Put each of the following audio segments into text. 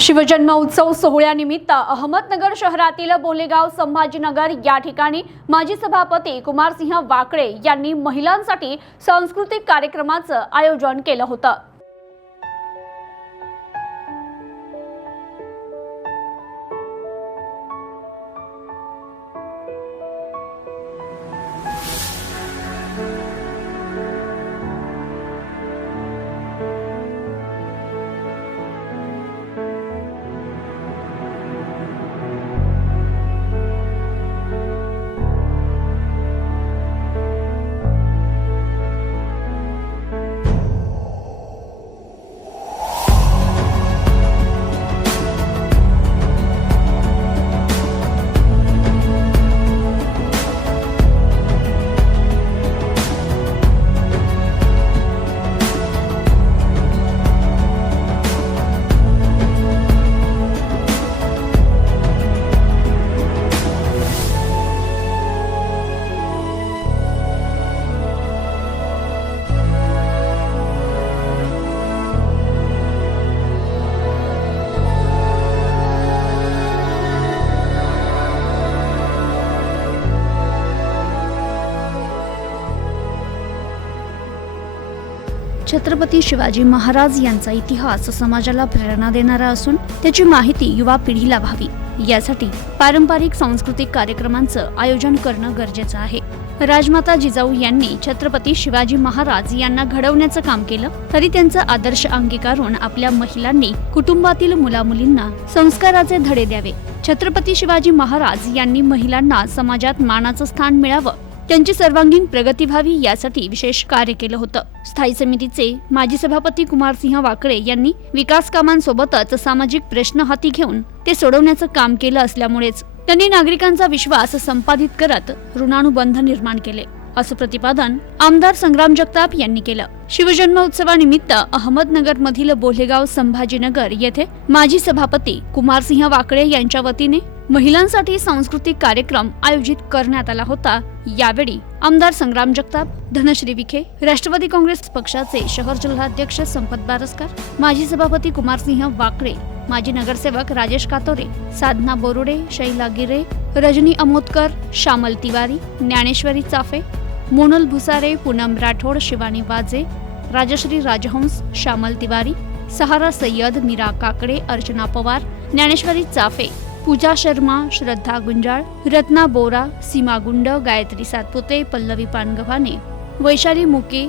शिवजन्म उत्सव सोहळ्यानिमित्त अहमदनगर शहरातील बोलेगाव संभाजीनगर या ठिकाणी माजी सभापती कुमारसिंह वाकळे यांनी महिलांसाठी सांस्कृतिक कार्यक्रमाचं आयोजन केलं होतं. छत्रपती शिवाजी महाराज यांचा इतिहास समाजाला प्रेरणा देणारा असून त्याची माहिती युवा पिढीला व्हावी. यासाठी पारंपरिक सांस्कृतिक कार्यक्रमांचं आयोजन करणं गरजेचं आहे. राजमाता जिजाऊ यांनी छत्रपती शिवाजी महाराज यांना घडवण्याचं काम केलं तरी त्यांचा आदर्श अंगीकारून आपल्या महिलांनी कुटुंबातील मुलामुलींना संस्काराचे धडे द्यावे. छत्रपती शिवाजी महाराज यांनी महिलांना समाजात मानाचं स्थान मिळावं त्यांची सर्वांगीण प्रगती व्हावी यासाठी विशेष कार्य केलं होतं. स्थायी समितीचे माजी सभापती कुमारसिंह वाकळे यांनी विकास कामांसोबतच सामाजिक प्रश्न हाती घेऊन ते सोडवण्याचं काम केलं असल्यामुळेच त्यांनी नागरिकांचा विश्वास संपादित करत ऋणानुबंध निर्माण केले. असं प्रतिपादन आमदार संग्राम जगताप यांनी केलं. शिवजन्म उत्सवानिमित्त अहमदनगर मधील बोलेगाव संभाजीनगर येथे माजी सभापती कुमारसिंह वाकळे यांच्या वतीने महिलांसाठी सांस्कृतिक कार्यक्रम आयोजित करण्यात आला होता. यावेळी आमदार संग्राम जगताप धनश्री विखे राष्ट्रवादी काँग्रेस पक्षाचे शहर जिल्हाध्यक्ष संपत बारसकर माजी सभापती कुमारसिंह वाकळे माजी नगरसेवक राजेश कातोरे साधना बोरुडे शैला गिरे रजनी अमोदकर श्यामल तिवारी ज्ञानेश्वरी चाफे मोनल भुसारे पूनम राठोड शिवानी वाजे राजश्री राजहंस श्यामल तिवारी सहारा सय्यद मीरा काकडे अर्चना पवार ज्ञानेश्वरी चाफे पूजा शर्मा श्रद्धा गुंजाळ रत्ना बोरा सीमा गुंड गायत्री सातपुते पल्लवी पानगव्हाणे वैशाली मुके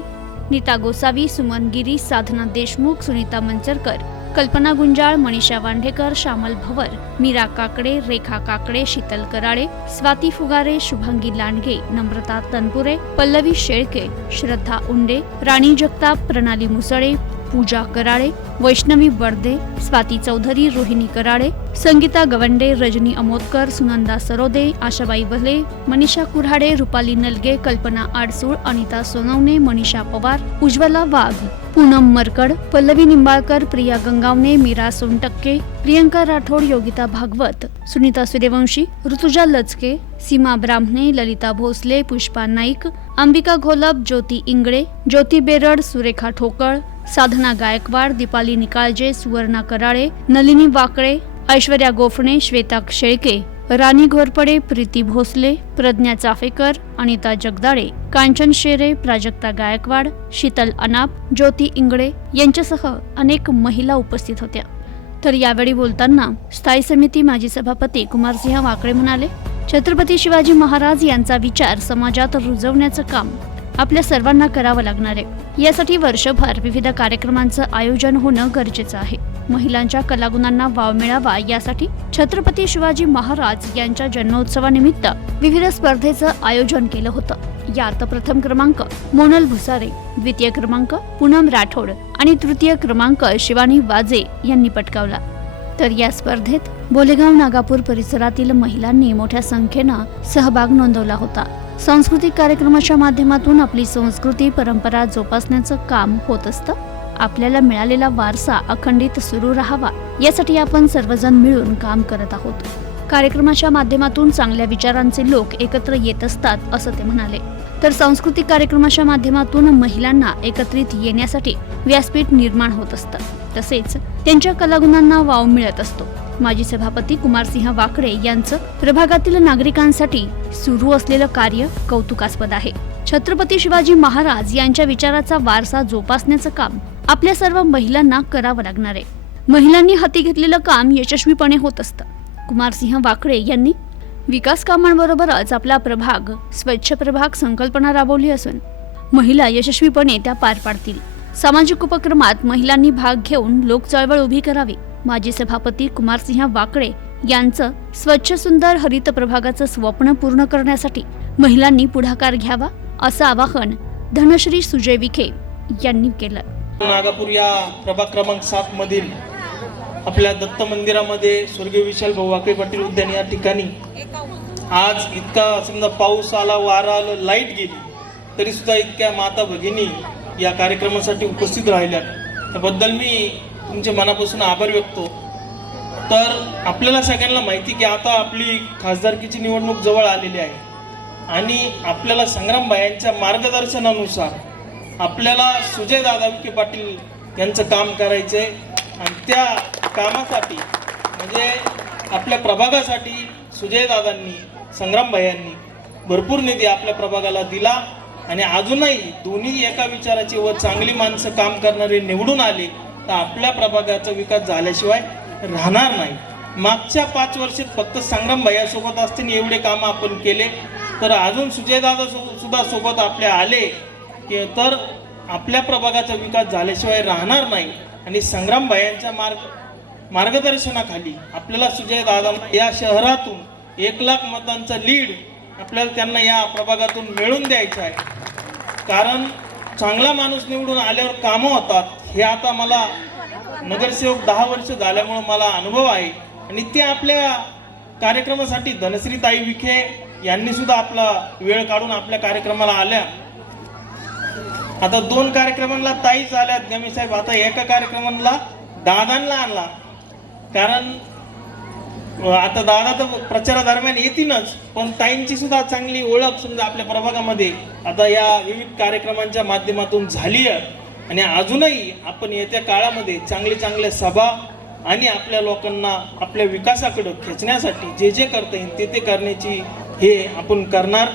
नीता गोसावी सुमन गिरी साधना देशमुख सुनीता मंचरकर कल्पना गुंजाळ मनीषा वांढेकर श्यामल भवर मीरा काकडे रेखा काकडे शीतल कराळे स्वाती फुगारे शुभांगी लांडगे नम्रता तनपुरे पल्लवी शेळके श्रद्धा उंडे राणी जगताप प्रणाली मुसळे पूजा कराळे वैष्णवी बर्दे स्वाती चौधरी रोहिणी कराळे संगीता गवंडे रजनी अमोदकर सुनंदा सरोदे आशाबाई भले मनीषा कुऱ्हाडे रुपाली नलगे कल्पना आडसूळ अनिता सोनवणे मनीषा पवार उज्ज्वला वाघ पूनम मरकड पल्लवी निंबाळकर प्रिया गंगावणे मीरा सोनटक्के प्रियंका राठोड योगिता भागवत सुनीता सूर्यवंशी ऋतुजा लचके सीमा ब्राह्मणे ललिता भोसले पुष्पा नाईक अंबिका घोलप ज्योती इंगळे ज्योती बेरड सुरेखा ठोकळ साधना गायकवाड दीपाली निकाळजे सुवर्णा कराळे नलिनी वाकळे ऐश्वर्या गोफणे श्वेता शेळके राणी घोरपडे प्रीती भोसले प्रज्ञा चाफेकर अनिता जगदाळे कांचन शेरे प्राजक्ता गायकवाड शीतल अनाप ज्योती इंगळे यांच्यासह अनेक महिला उपस्थित होत्या. तर यावेळी बोलताना स्थायी समिती माजी सभापती कुमारसिंह वाकळे म्हणाले छत्रपती शिवाजी महाराज यांचा विचार समाजात रुजवण्याचं काम आपल्या सर्वांना करावं लागणार आहे. यासाठी वर्षभर विविध कार्यक्रमांचं आयोजन होणं गरजेचं आहे. महिलांच्या कलागुणांना वाव मिळावा यासाठी छत्रपती शिवाजी महाराज यांच्या जन्मोत्सवानिमित्त विविध स्पर्धेचं आयोजन केलं होतं. यात प्रथम क्रमांक मोनल भुसारे द्वितीय क्रमांक पूनम राठोड आणि तृतीय क्रमांक शिवानी वाजे यांनी पटकावला. तर या स्पर्धेत बोलेगाव नागापूर परिसरातील महिलांनी मोठ्या संख्येनं सहभाग नोंदवला होता. सांस्कृतिक कार्यक्रमाच्या माध्यमातून आपली संस्कृती परंपरा जोपासण्याचं काम होत असतं. आपल्याला मिळालेला वारसा अखंडित सुरू राहावा यासाठी आपण सर्वजण मिळून काम करत आहोत. कार्यक्रमाच्या माध्यमातून चांगल्या विचारांचे लोक एकत्र येत असतात असं ते म्हणाले. तर सांस्कृतिक कार्यक्रमाच्या माध्यमातून महिलांना एकत्रित येण्यासाठी व्यासपीठ निर्माण होत असतं. तसेच त्यांच्या कलागुणांना वाव मिळत असतो. माजी सभापती कुमारसिंह वाकडे यांचं प्रभागातील नागरिकांसाठी सुरू असलेलं कार्य कौतुकास्पद आहे. छत्रपती शिवाजी महाराज यांच्या विचाराचा वारसा जोपासण्याचं काम आपल्या सर्व महिलांना करावं लागणार आहे. महिलांनी हाती घेतलेलं काम यशस्वीपणे होत असतं. कुमारसिंह वाकडे यांनी विकास कामांबरोबरच आपला प्रभाग स्वच्छ प्रभाग संकल्पना राबवली असून महिला यशस्वीपणे त्या पार पाडतील. सामाजिक उपक्रमात महिलांनी भाग घेऊन लोकचळवळ उभी करावी. माजी सभापती कुमारसिंह वाकडे यांचं स्वच्छ सुंदर हरित प्रभागाचं स्वप्न पूर्ण करण्यासाठी महिलांनी पुढाकार घ्यावा असं आवाहन धनश्री सुजय विखे यांनी केलं. नागापूर या प्रभाग क्रमांक सात मधील आपल्या दत्त मंदिरामध्ये स्वर्गीय विशाल भाऊ वाकळे पाटील उद्यान या ठिकाणी आज इतका समजा पाऊस आला वारा आलं लाइट गेली तरी सुद्धा इतक्या माता भगिनी या कार्यक्रमासाठी उपस्थित राहिल्या त्याबद्दल मी तुमचे मनापासून आभार व्यक्त. तर आपल्याला सगळ्यांना माहिती की आता आपली खासदारकीची निवडणूक जवळ आलेली आहे. आणि आपल्याला संग्रामबाई मार्गदर्शनानुसार आपल्याला सुजय दादा विखे पाटील यांचं काम करायचं आहे आणि त्या कामासाठी म्हणजे आपल्या प्रभागासाठी सुजय दादांनी संग्रामभाई भरपूर निधी आपल्या प्रभागाला दिला. आणि अजूनही दोन्ही एका विचाराची व चांगली माणसं काम करणारे निवडून आले. तर आपल्या प्रभागाचा विकास झाल्याशिवाय राहणार नाही. मागच्या पाच वर्षात फक्त संग्राम भैयासोबत असताना एवढे कामं आपण केले. तर अजून सुजयदादा सो- सुद्धा सोबत आपले आले. की तर आपल्या प्रभागाचा विकास झाल्याशिवाय राहणार नाही. आणि संग्राम भायांच्या मार्ग मार्गदर्शनाखाली आपल्याला सुजय या शहरातून एक लाख मतांचा लीड आपल्याला त्यांना या प्रभागातून मिळून द्यायचं आहे. कारण चांगला माणूस निवडून आल्यावर कामं होतात हे आता मला नगरसेवक दहा वर्ष झाल्यामुळं मला अनुभव आहे. आणि ते आपल्या कार्यक्रमासाठी धनश्री ताई विखे यांनी सुद्धा आपला वेळ काढून आपल्या कार्यक्रमाला आल्या. आता दोन कार्यक्रमांना ताईच आल्यात गमी साहेब. आता एका कार्यक्रमाला दादांना आणला. कारण आता दादा तर प्रचारादरम्यान येतीलच पण ताईंची सुद्धा चांगली ओळख समजा आपल्या प्रभागामध्ये आता या विविध कार्यक्रमांच्या माध्यमातून झाली आहे. आणि अजूनही आपण येत्या काळामध्ये चांगले चांगल्या सभा आणि आपल्या लोकांना आपल्या विकासाकडं खेचण्यासाठी जे जे करता येईल ते ते करण्याची हे आपण करणार.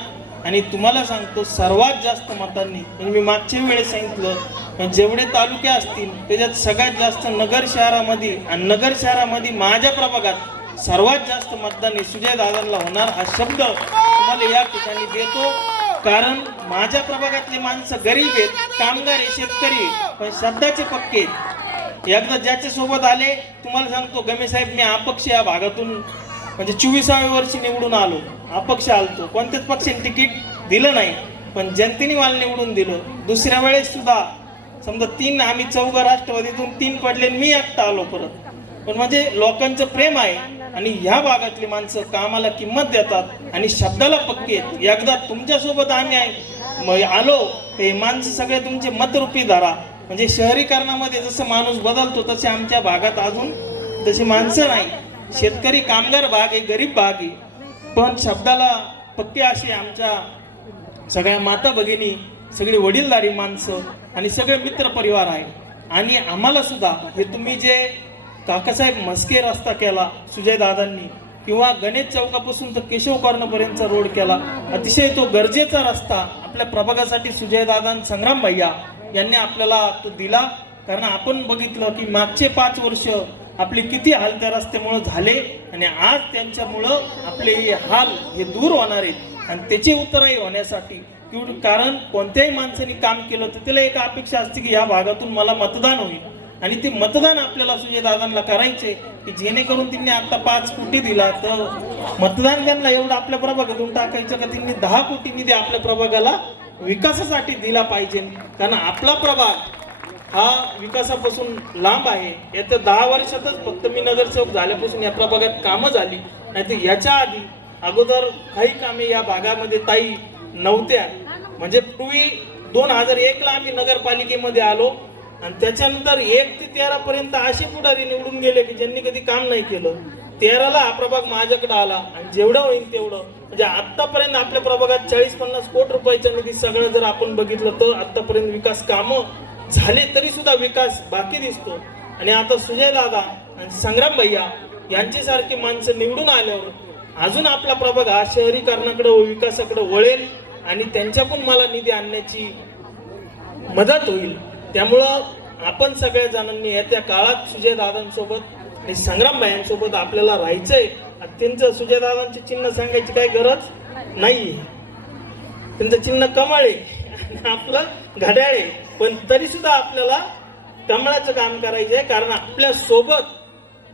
आणि तुम्हाला सांगतो सर्वात जास्त मतांनी म्हणजे मी मागच्या वेळेस सांगितलं जेवढे तालुके असतील त्याच्यात सगळ्यात जास्त नगर शहरामध्ये आणि नगर शहरामध्ये माझ्या प्रभागात सर्वात जास्त मतदान हे सुजय दादांना होणार हा शब्द तुम्हाला या ठिकाणी देतो. कारण माझ्या प्रभागातली माणसं गरीब आहेत कामगार आहे शेतकरी पण शब्दाचे पक्के एकदा ज्याच्या सोबत आले तुम्हाला सांगतो गमे साहेब मी अपक्ष या भागातून म्हणजे चोवीसाव्या वर्षी निवडून आलो. अपक्ष आलतो. कोणत्याच पक्षाने तिकीट दिलं नाही पण जनतेने मला निवडून दिलं. दुसऱ्या वेळेस सुद्धा समजा तीन आम्ही चौघ राष्ट्रवादीतून तीन पडले मी एकटा आलो परत. पण म्हणजे लोकांचं प्रेम आहे. आणि ह्या भागातली माणसं कामाला किंमत देतात आणि शब्दाला पक्के आहेत. एकदा तुमच्यासोबत आम्ही आहे- म- आलो ते माणसं सगळे तुमचे मतरूपी धरा. म्हणजे शहरीकरणामध्ये जसं माणूस बदलतो तसे आमच्या भागात अजून तशी माणसं नाही. शेतकरी कामगार भाग आहे गरीब भाग आहे. पण शब्दाला पक्के असे आमच्या सगळ्या माता भगिनी सगळी वडीलधारी माणसं आणि सगळे मित्र परिवार आहे. आणि आम्हाला सुद्धा हे तुम्ही जे काकासाहेब मस्के रस्ता केला सुजयदादांनी किंवा गणेश चौकापासून तर केशव कॉर्नपर्यंतचा रोड केला. अतिशय तो गरजेचा रस्ता आपल्या प्रभागासाठी सुजयदादा संग्राम भैया यांनी आपल्याला तो दिला. कारण आपण बघितलं की मागचे पाच वर्ष आपले किती हाल त्या रस्त्यामुळं झाले आणि आज त्यांच्यामुळं आपले हे हाल हे दूर होणार आहेत. आणि त्याची उत्तरही होण्यासाठी. कारण कोणत्याही माणसाने काम केलं तर त्याला एक अपेक्षा असते की या भागातून मला मतदान होईल. आणि ते मतदान आपल्याला सुजय दादांना करायचे की जेणेकरून त्यांनी आता पाच कोटी दिला तर मतदान त्यांना एवढं आपल्या प्रभागातून टाकायचं का? त्यांनी दहा कोटी निधी आपल्या प्रभागाला विकासासाठी दिला पाहिजे. कारण आपला प्रभाग हा विकासापासून लांब आहे. येत्या दहा वर्षातच फक्त मी नगरसेवक झाल्यापासून या प्रभागात कामं झाली. नाहीतर याच्या आधी अगोदर काही कामे या भागामध्ये ताई नव्हत्या. म्हणजे पूर्वी दोन हजार एकला आम्ही नगरपालिकेमध्ये आलो. आणि त्याच्यानंतर एक ते तेरा पर्यंत असे पुढारी निवडून गेले की ज्यांनी कधी काम नाही केलं. तेराला हा प्रभाग माझ्याकडे आला आणि जेवढं होईल तेवढं. म्हणजे आतापर्यंत आपल्या प्रभागात चाळीस पन्नास कोटी रुपयाचा निधी सगळं जर आपण बघितलं तर आतापर्यंत विकास कामं झाले तरी सुद्धा विकास बाकी दिसतो. आणि आता सुजय दादा आणि संग्राम भैया यांच्यासारखी माणसं निवडून आल्यावर अजून आपला प्रभाग हा शहरीकरणाकडे व विकासाकडे वळेल आणि त्यांच्याकडून मला निधी आणण्याची मदत होईल. त्यामुळं आपण सगळ्या जणांनी येत्या काळात सुजयदादांसोबत आणि संग्राम भायांसोबत आपल्याला राहायचंय. त्यांचं सुजयदादांचे चिन्ह सांगायची काही गरज नाही त्यांचं चिन्ह कमळ आहे आपलं घड्याळ. आहे पण तरी सुद्धा आपल्याला कमळाचं काम करायचं आहे कारण आपल्यासोबत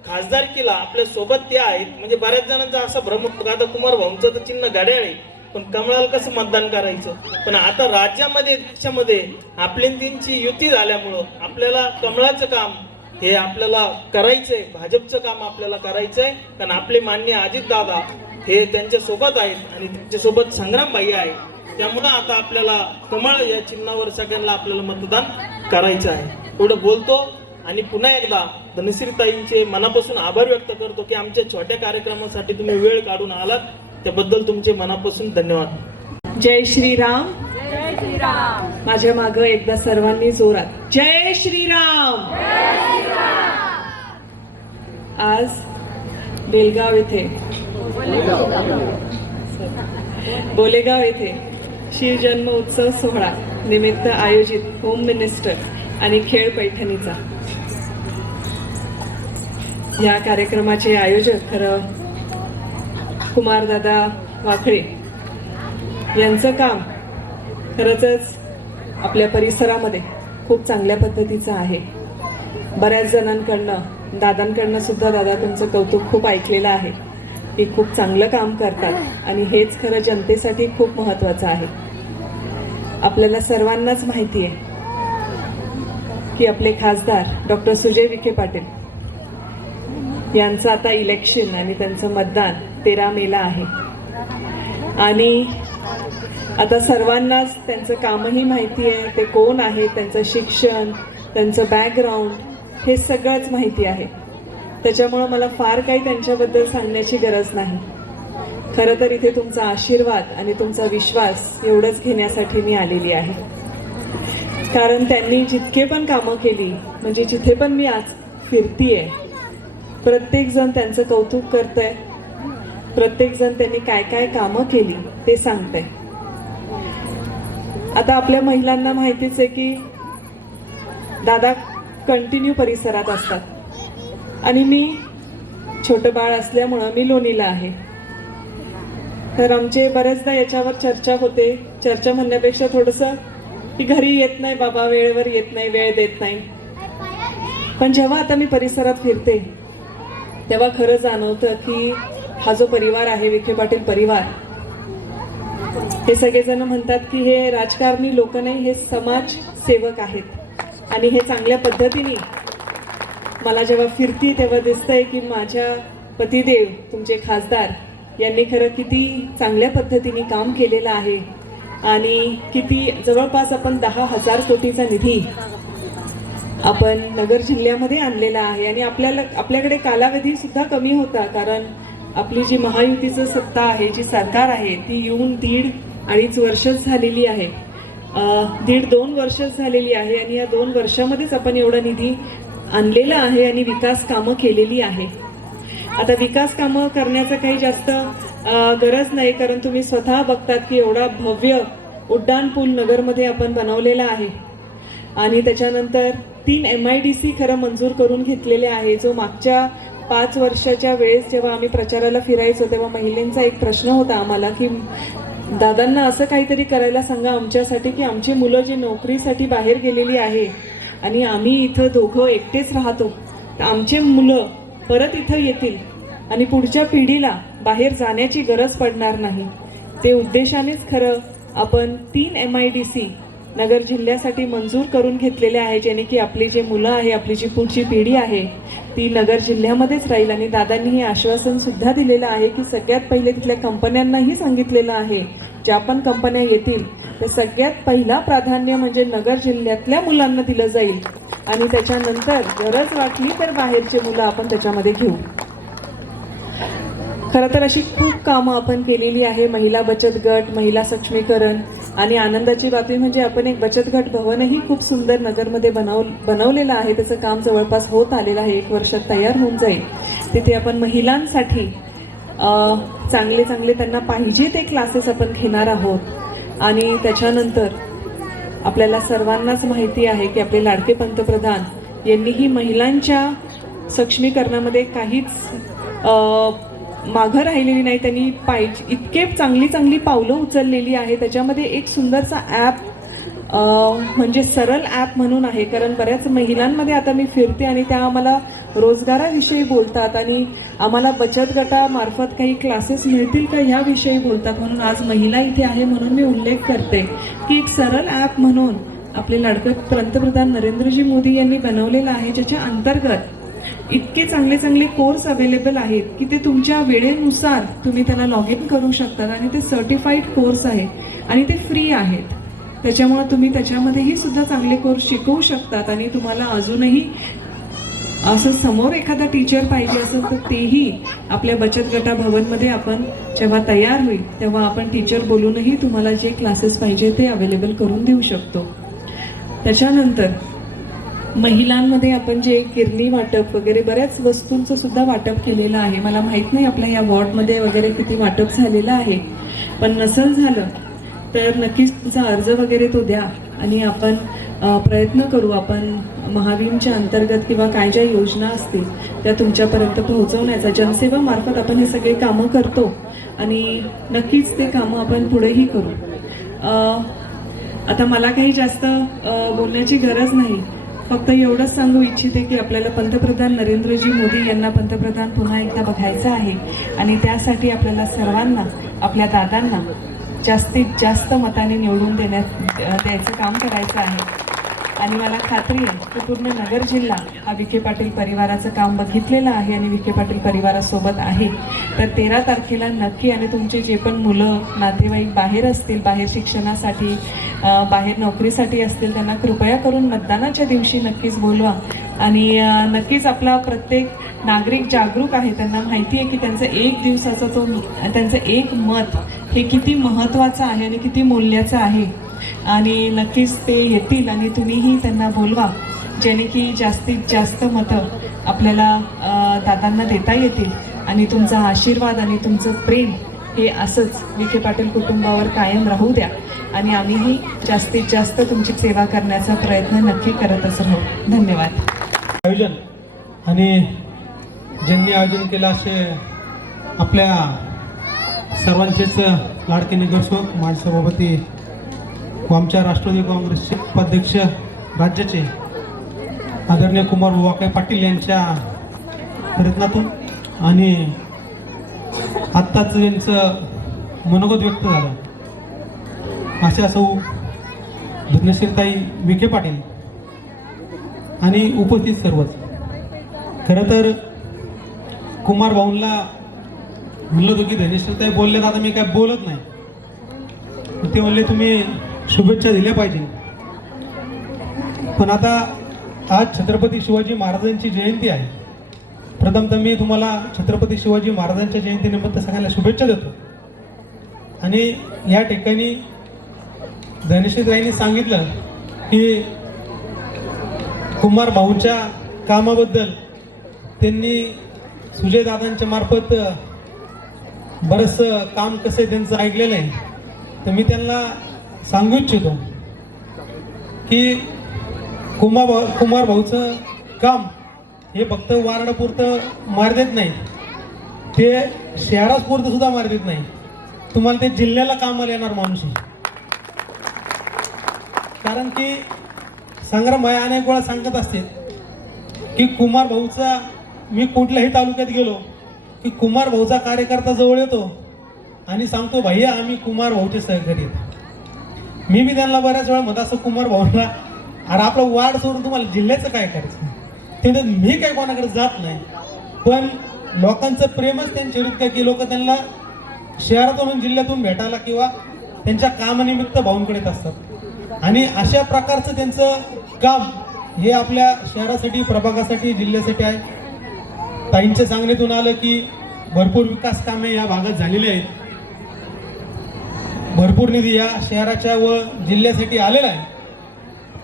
खासदारकीला आपल्यासोबत ते आहेत. म्हणजे बऱ्याच जणांचा असा भ्रम का आता कुमार भाऊंचं तर चिन्ह घड्याळ. आहे पण कमळाला कसं मतदान करायचं? पण आता राज्यामध्ये देशामध्ये आपल्या तीनची युती झाल्यामुळं आपल्याला कमळाचं काम हे आपल्याला करायचंय भाजपचं काम आपल्याला करायचंय. कारण आपले मान्य अजित दादा हे त्यांच्यासोबत आहेत आणि त्यांच्यासोबत संग्राम भाई आहे त्यामुळं आता आपल्याला कमळ या चिन्हावर सगळ्यांना आपल्याला मतदान करायचं आहे. एवढं बोलतो आणि पुन्हा एकदा धनश्रीताईंचे मनापासून आभार व्यक्त करतो की आमच्या छोट्या कार्यक्रमासाठी तुम्ही वेळ काढून आलात. त्याबद्दल तुमचे मनापासून धन्यवाद. जय श्रीराम. माझ्या माग एकदा सर्वांनी जोरात. जय श्रीराम. आज बेलगाव येथे. बोलेगाव येथे शिवजन्म उत्सव सोहळा निमित्त आयोजित होम मिनिस्टर आणि खेळ पैठणीचा. या कार्यक्रमाचे आयोजक खरं कुमारदादा वाकळे यांचं काम खरंच आपल्या परिसरामध्ये खूप चांगल्या पद्धतीचं आहे. बऱ्याच जणांकडनं दादांकडनं सुद्धा दादा तुमचं कौतुक खूप ऐकलेलं आहे. की खूप चांगलं काम करतात आणि हेच खरं जनतेसाठी खूप महत्त्वाचं आहे. आपल्याला सर्वांनाच माहिती आहे की आपले खासदार डॉक्टर सुजय विखे पाटील यांचं आता इलेक्शन आणि त्यांचं मतदान तेरा मेला आहे. आणि आता सर्वांनाच त्यांचं कामही माहिती आहे ते कोण आहे त्यांचं शिक्षण त्यांचं बॅकग्राऊंड हे सगळंच माहिती आहे. त्याच्यामुळं मला फार काही त्यांच्याबद्दल सांगण्याची गरज नाही. खरं तर इथे तुमचा आशीर्वाद आणि तुमचा विश्वास एवढंच घेण्यासाठी मी आलेली आहे. कारण त्यांनी जितके पण कामं केली म्हणजे जिथे पण मी आज फिरतीये प्रत्येकजण त्यांचं कौतुक करतंय. प्रत्येकजण त्यांनी काय काय कामं केली ते सांगतंय. आता आपल्या महिलांना माहितीच आहे की दादा कंटिन्यू परिसरात असतात. आणि मी छोटं बाळ असल्यामुळं मी लोणीला आहे. तर आमचे बऱ्याचदा याच्यावर चर्चा होते. चर्चा म्हणण्यापेक्षा थोडंसं की घरी येत नाही बाबा वेळेवर येत नाही वेळ देत नाही. पण जेव्हा आता मी परिसरात फिरते तेव्हा खरं जाणवतं की हा जो परिवार आहे विखे पाटील परिवार हे सगळेजण म्हणतात की हे राजकारणी लोक नाही हे समाज सेवक आहेत. आणि हे चांगल्या पद्धतीने मला जेव्हा फिरती तेव्हा दिसतंय की माझ्या पतिदेव तुमचे खासदार यांनी खरं किती चांगल्या पद्धतीने काम केलेलं आहे. आणि किती जवळपास आपण दहा हजार कोटीचा निधी आपण नगर जिल्ह्यामध्ये आणलेला आहे आणि आपल्याला आपल्याकडे कालावधी सुद्धा कमी होता कारण आपली जी महायुतीचं सत्ता आहे जी सरकार आहे ती येऊन दीड अडीच वर्षच झालेली आहे. दीड दोन वर्षच झालेली आहे आणि या दोन वर्षामध्येच आपण एवढा निधी आणलेला आहे आणि विकास कामं केलेली आहे. आता विकास कामं करण्याचं काही जास्त गरज नाही कारण तुम्ही स्वतः बघतात की एवढा भव्य उड्डाणपूल नगरमध्ये आपण बनवलेला आहे. आणि त्याच्यानंतर तीन एम आय डी सी खरं मंजूर करून घेतलेले आहे. जो मागच्या पाच वर्षाच्या वेळेस जेव्हा आम्ही प्रचाराला फिरायचो तेव्हा महिलेंचा एक प्रश्न होता आम्हाला की दादांना असं काहीतरी करायला सांगा आमच्यासाठी की आमची मुलं जी नोकरीसाठी बाहेर गेलेली आहे आणि आम्ही इथं दोघं एकटेच राहतो. तर आमचे मुलं परत इथं येतील आणि पुढच्या पिढीला बाहेर जाण्याची गरज पडणार नाही. ते उद्देशानेच खरं आपण तीन M I D C Nagar जिल्ह्यासाठी मंजूर करून घेतलेले आहे ज्याने की आपली जे मुलं आहे आपली जी पुढची पिढी आहे ती नगर जिल्ह्यामध्येच राहील. आणि दादांनी हे आश्वासनसुद्धा दिलेलं आहे की सगळ्यात पहिले तिथल्या कंपन्यांनाही सांगितलेलं आहे ज्या पण कंपन्या येतील तर सगळ्यात पहिला प्राधान्य म्हणजे नगर जिल्ह्यातल्या मुलांना दिलं जाईल. आणि त्याच्यानंतर गरज वाटली तर बाहेरचे मुलं आपण त्याच्यामध्ये घेऊ. खरं तर अशी खूप कामं आपण केलेली आहे महिला बचत गट महिला सक्षमीकरण आणि आनंदाची बातमी म्हणजे आपण एक बचत गट भवनही खूप सुंदर नगरमध्ये बनव बनवलेलं आहे. त्याचं काम जवळपास होत आलेलं आहे. एक वर्षात तयार होऊन जाईल. तिथे आपण महिलांसाठी चांगले चांगले त्यांना पाहिजे ते क्लासेस आपण घेणार आहोत. आणि त्याच्यानंतर आपल्याला सर्वांनाच माहिती आहे की आपले लाडके पंतप्रधान यांनीही महिलांच्या सक्षमीकरणामध्ये काहीच मागं राहिलेली नाही त्यांनी पाहिजे इतके चांगली चांगली पावलं उचललेली आहे त्याच्यामध्ये एक सुंदरसा ॲप म्हणजे सरळ ॲप म्हणून आहे. कारण बऱ्याच महिलांमध्ये आता मी फिरते आणि त्या आम्हाला रोजगाराविषयी बोलतात आणि आम्हाला बचत गटामार्फत काही क्लासेस मिळतील का ह्याविषयी बोलतात. म्हणून आज महिला इथे आहे म्हणून मी उल्लेख करते की एक सरळ ॲप म्हणून आपले लडकं पंतप्रधान नरेंद्रजी मोदी यांनी बनवलेलं आहे ज्याच्या अंतर्गत इतके चांगले चांगले कोर्स अवेलेबल आहेत की ते तुमच्या वेळेनुसार तुम्ही त्याला लॉग इन करू शकतात आणि ते सर्टिफाईड कोर्स आहे आणि ते फ्री आहेत. त्याच्यामुळे तुम्ही त्याच्यामध्येही सुद्धा चांगले कोर्स शिकवू शकतात आणि तुम्हाला अजूनही असं समोर एखादा टीचर पाहिजे असेल तर तेही आपल्या बचत गटा भवनमध्ये आपण जेव्हा तयार होईल तेव्हा आपण टीचर बोलूनही तुम्हाला जे क्लासेस पाहिजे ते अवेलेबल करून देऊ शकतो. त्याच्यानंतर महिलांमध्ये आपण जे किरणी वाटप वगैरे बऱ्याच वस्तूंचं सुद्धा वाटप केलेलं आहे. मला माहीत नाही आपल्या या वॉर्डमध्ये वगैरे किती वाटप झालेलं आहे. पण नसेल झालं तर नक्कीच तुमचा अर्ज वगैरे तो द्या. आणि आपण प्रयत्न करू. आपण महावीमच्या अंतर्गत किंवा काय ज्या योजना असतील त्या तुमच्यापर्यंत पोहोचवण्याचा. जनसेवामार्फत आपण हे सगळे कामं करतो. आणि नक्कीच ते कामं आपण पुढेही करू. आता मला काही जास्त बोलण्याची गरज नाही. फक्त एवढंच सांगू इच्छिते की आपल्याला पंतप्रधान नरेंद्रजी मोदी यांना पंतप्रधान पुन्हा एकदा बघायचं आहे. आणि त्यासाठी आपल्याला सर्वांना आपल्या दादांना जास्तीत जास्त मताने निवडून देण्यात द्यायचं काम करायचं आहे. आणि मला खात्री आहे की पूर्ण नगर जिल्हा हा विखे पाटील परिवाराचं काम बघितलेलं आहे आणि विखे पाटील परिवारासोबत आहे. तर तेरा तारखेला नक्की आणि तुमचे जे पण मुलं नातेवाईक बाहेर असतील बाहेर शिक्षणासाठी बाहेर नोकरीसाठी असतील त्यांना कृपया करून मतदानाच्या दिवशी नक्कीच बोलवा. आणि नक्कीच आपला प्रत्येक नागरिक जागरूक आहे. त्यांना माहिती आहे की त्यांचं एक दिवसाचा तो त्यांचं एक मत हे किती महत्त्वाचं आहे आणि किती मूल्याचं आहे. आणि नक्कीच ते येतील आणि तुम्हीही त्यांना बोलवा जेणे की जास्तीत जास्त मतं आपल्याला दादांना देता येतील. आणि तुमचा आशीर्वाद आणि तुमचं प्रेम हे असंच विखे पाटील कुटुंबावर कायम राहू द्या. आणि आम्हीही जास्तीत जास्त तुमची सेवा करण्याचा प्रयत्न नक्की करतच राहू हो. धन्यवाद. आयोजन आणि ज्यांनी आयोजन केलं असे आपल्या सर्वांचेच लाडके नगरसेवक माझ्या सभापती व आमच्या राष्ट्रवादी काँग्रेसचे उपाध्यक्ष राज्याचे आदरणीय कुमार वाकाय पाटील यांच्या प्रयत्नातून आणि आत्ताच यांचं मनोगत व्यक्त झालं. अशा सौ धनशीलताई विखे पाटील आणि उपस्थित सर्वच. खरं तर कुमार भाऊंला म्हणलं होतं की धनेश्वरताई बोलले आता मी काय बोलत नाही. ते म्हणले तुम्ही शुभेच्छा दिल्या पाहिजे. पण आता आज छत्रपती शिवाजी महाराजांची जयंती आहे. प्रथम तर मी तुम्हाला छत्रपती शिवाजी महाराजांच्या जयंतीनिमित्त सगळ्यांना शुभेच्छा देतो. आणि या ठिकाणी धनेश्वरताईंनी सांगितलं की कुमार भाऊंच्या कामाबद्दल त्यांनी सुजयदादांच्या मार्फत बरंचसं काम कसं आहे त्यांचं ऐकलेलं आहे. तर मी त्यांना सांगू इच्छितो की कुमार भाऊ कुमार भाऊचं काम हे फक्त वारडापुरतं मार देत नाही. ते शहरापुरतं सुद्धा मार देत नाही. तुम्हाला ते जिल्ह्याला कामाला येणार माणूस कारण की संग्राम भाई अनेक वेळा सांगत असते की कुमार भाऊचा मी कुठल्याही तालुक्यात गेलो की कुमार भाऊचा कार्यकर्ता जवळ येतो आणि सांगतो भैया आम्ही कुमार भाऊचे सहकारी मी बी त्यांना बऱ्याच वेळा म्हणत असं कुमार भाऊला अरे आपलं वाढ सोडून तुम्हाला जिल्ह्याचं काय करायचं? ते मी काय कोणाकडे जात नाही. पण लोकांचं प्रेमच त्यांच्यावर इतकं की लोक त्यांना शहरातून जिल्ह्यातून भेटायला किंवा त्यांच्या कामानिमित्त भाऊंकडे येत असतात. आणि अशा प्रकारचं त्यांचं काम हे आपल्या शहरासाठी प्रभागासाठी जिल्ह्यासाठी आहे. ताईंच्या सांगण्यातून आलं की भरपूर विकास कामे या भागात झालेली आहेत. भरपूर निधी या शहराच्या व जिल्ह्यासाठी आलेला आहे.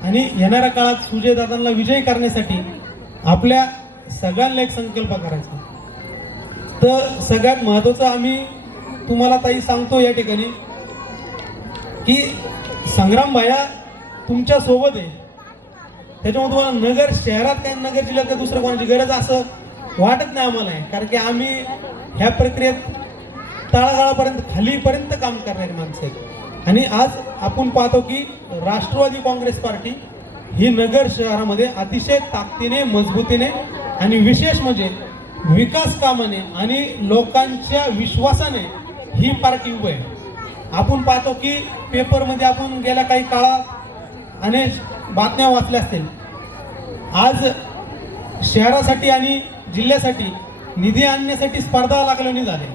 आणि येणाऱ्या काळात सुजयदादांना विजयी करण्यासाठी आपल्या सगळ्यांना एक संकल्प करायचा. तर सगळ्यात महत्त्वाचं आम्ही तुम्हाला ताई सांगतो या ठिकाणी की संग्राम भाया तुमच्यासोबत आहे. त्याच्यामुळे तुम्हाला नगर शहरात काय नगर जिल्ह्यात काय दुसरं कोणाची गरज असं वाटत नाही आम्हाला. आहे कारण की आम्ही ह्या प्रक्रियेत तळागाळापर्यंत खालीपर्यंत काम करणारी माणसं आहेत. आणि आज आपण पाहतो की राष्ट्रवादी काँग्रेस पार्टी ही नगर शहरामध्ये अतिशय ताकदीने मजबूतीने आणि विशेष म्हणजे विकास कामाने आणि लोकांच्या विश्वासाने ही पार्टी उभे आहे. आपण पाहतो की पेपरमध्ये आपण गेल्या काही काळात अनेक बातम्या वाचल्या असतील. आज शहरासाठी आणि जिल्ह्यासाठी निधी आणण्यासाठी स्पर्धा लागलेली झाली.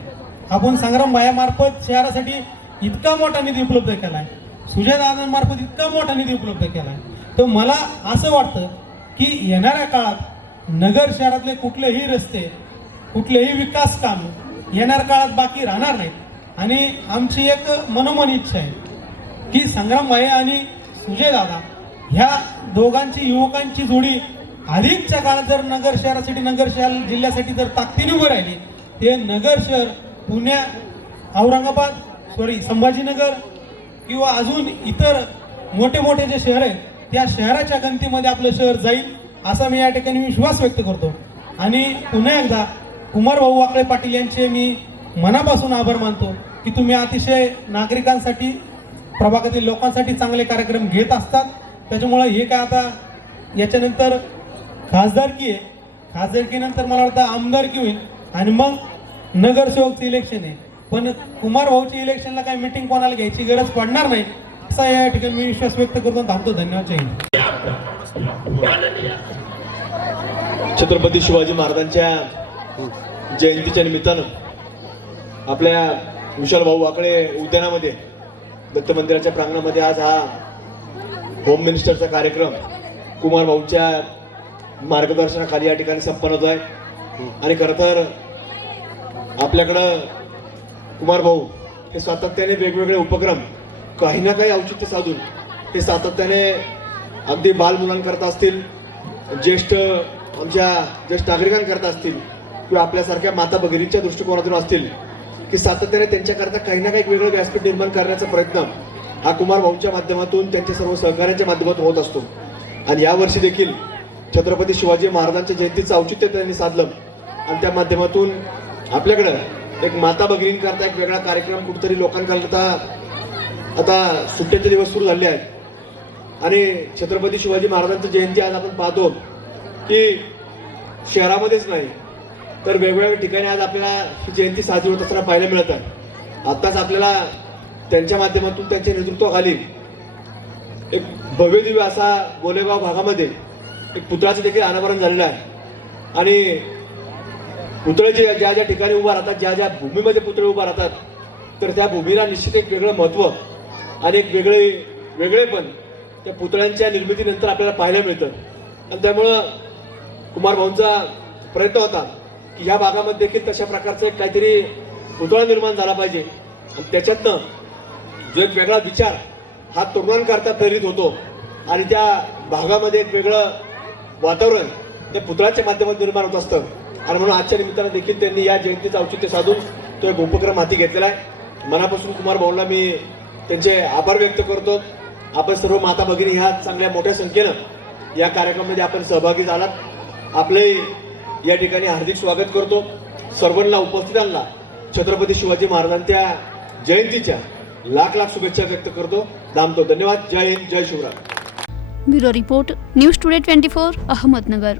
आपण संग्राम भायामार्फत शहरासाठी इतका मोठा निधी उपलब्ध केला आहे सुजयदादांमार्फत इतका मोठा निधी उपलब्ध केला आहे तर मला असं वाटतं की येणाऱ्या काळात नगर शहरातले कुठलेही रस्ते कुठलेही विकास काम येणाऱ्या काळात बाकी राहणार नाहीत. आणि आमची एक मनोमन इच्छा आहे की संग्राम भाई आणि सुजय दादा ह्या दोघांची युवकांची जोडी अधिकच्या काळात जर नगर शहरासाठी नगर शहर जिल्ह्यासाठी जर ताकदीने उभं राहिली ते नगर शहर पुण्या औरंगाबाद सॉरी संभाजीनगर किंवा अजून इतर मोठे मोठे जे शहर आहेत त्या शहराच्या गणतीमध्ये आपलं शहर जाईल असा मी या ठिकाणी विश्वास व्यक्त करतो. आणि पुन्हा एकदा कुमार भाऊ वाकळे पाटील यांचे मी मनापासून आभार मानतो की तुम्ही अतिशय नागरिकांसाठी प्रभागातील लोकांसाठी चांगले कार्यक्रम घेत असतात. त्याच्यामुळं हे काय आता याच्यानंतर खासदारकी आहे. खासदारकीनंतर मला वाटतं आमदारकी होईल. आणि मग नगरसेवकचं इलेक्शन आहे. पण कुमार भाऊच्या इलेक्शनला काही मिटिंग कोणाला घ्यायची गरज पडणार नाही असा या ठिकाणी मी विश्वास व्यक्त करतो आणि थांबतो. धन्यवाद जय छत्रपती शिवाजी महाराजांच्या जयंतीच्या निमित्तानं आपल्या विशाल भाऊ वाकळे उद्यानामध्ये दत्त मंदिराच्या प्रांगणामध्ये आज हा होम मिनिस्टरचा कार्यक्रम कुमार भाऊच्या मार्गदर्शनाखाली या ठिकाणी संपन्न होत आहे आणि खरं तर आपल्याकडं कुमार भाऊ हे सातत्याने वेगवेगळे उपक्रम काही ना काही औचित्य साधून हे सातत्याने अगदी बालमुलांकरता असतील ज्येष्ठ आमच्या ज्येष्ठ नागरिकांकरता असतील किंवा आपल्यासारख्या माता भगिनींच्या दृष्टिकोनातून असतील की सातत्याने त्यांच्याकरता काही ना काही वेगळं व्यासपीठ निर्माण करण्याचा प्रयत्न हा कुमार भाऊच्या माध्यमातून त्यांच्या सर्व सहकार्यांच्या माध्यमातून होत असतो. आणि यावर्षी देखील छत्रपती शिवाजी महाराजांच्या जयंतीचं औचित्य त्यांनी साधलं. आणि त्या माध्यमातून आपल्याकडं एक माता भगिनींकरता एक वेगळा कार्यक्रम कुठेतरी लोकांकरता आता सुट्ट्याचे दिवस सुरू झाले आहेत. आणि छत्रपती शिवाजी महाराजांची जयंती आज आपण पाहतो की शहरामध्येच नाही तर वेगवेगळ्या ठिकाणी आज आपल्याला ही जयंती साजरी होत असताना पाहायला मिळत आहे. आत्ताच आपल्याला त्यांच्या माध्यमातून त्यांच्या नेतृत्वाखाली एक भव्य दिव्य असा गोलेगाव भागामध्ये एक पुतळाचं देखील अनावरण झालेलं आहे. आणि पुतळे जे ज्या ज्या ठिकाणी उभा राहतात ज्या ज्या भूमीमध्ये पुतळे उभा राहतात तर त्या भूमीला निश्चित एक वेगळं महत्त्व आणि एक वेगळे वेगळेपण त्या पुतळ्यांच्या निर्मितीनंतर आपल्याला पाहायला मिळतं. आणि त्यामुळं कुमार भाऊंचा प्रयत्न होता की ह्या भागामध्ये देखील तशा प्रकारचं एक काहीतरी पुतळा निर्माण झाला पाहिजे. आणि त्याच्यातनं जो एक वेगळा विचार हा तरुणांकरता प्रेरित होतो आणि त्या भागामध्ये एक वेगळं वातावरण त्या पुतळ्याच्या माध्यमातून निर्माण होत असतं. आणि म्हणून आजच्या निमित्तानं देखील त्यांनी या जयंतीचं औचित्य साधून तो एक उपक्रम हाती घेतलेला आहे. मनापासून कुमार भाऊला मी त्यांचे आभार व्यक्त करतो. आपण सर्व माता भगिनी ह्या चांगल्या मोठ्या संख्येनं या कार्यक्रमामध्ये आपण सहभागी झालात. आपले या ठिकाणी हार्दिक स्वागत करतो. सर्वांना उपस्थितांना छत्रपती शिवाजी महाराजांच्या जयंतीच्या लाख लाख शुभेच्छा व्यक्त करतो. दामतो धन्यवाद. जय हिंद जय Shivrai. Bureau report news today twenty four Ahmednagar.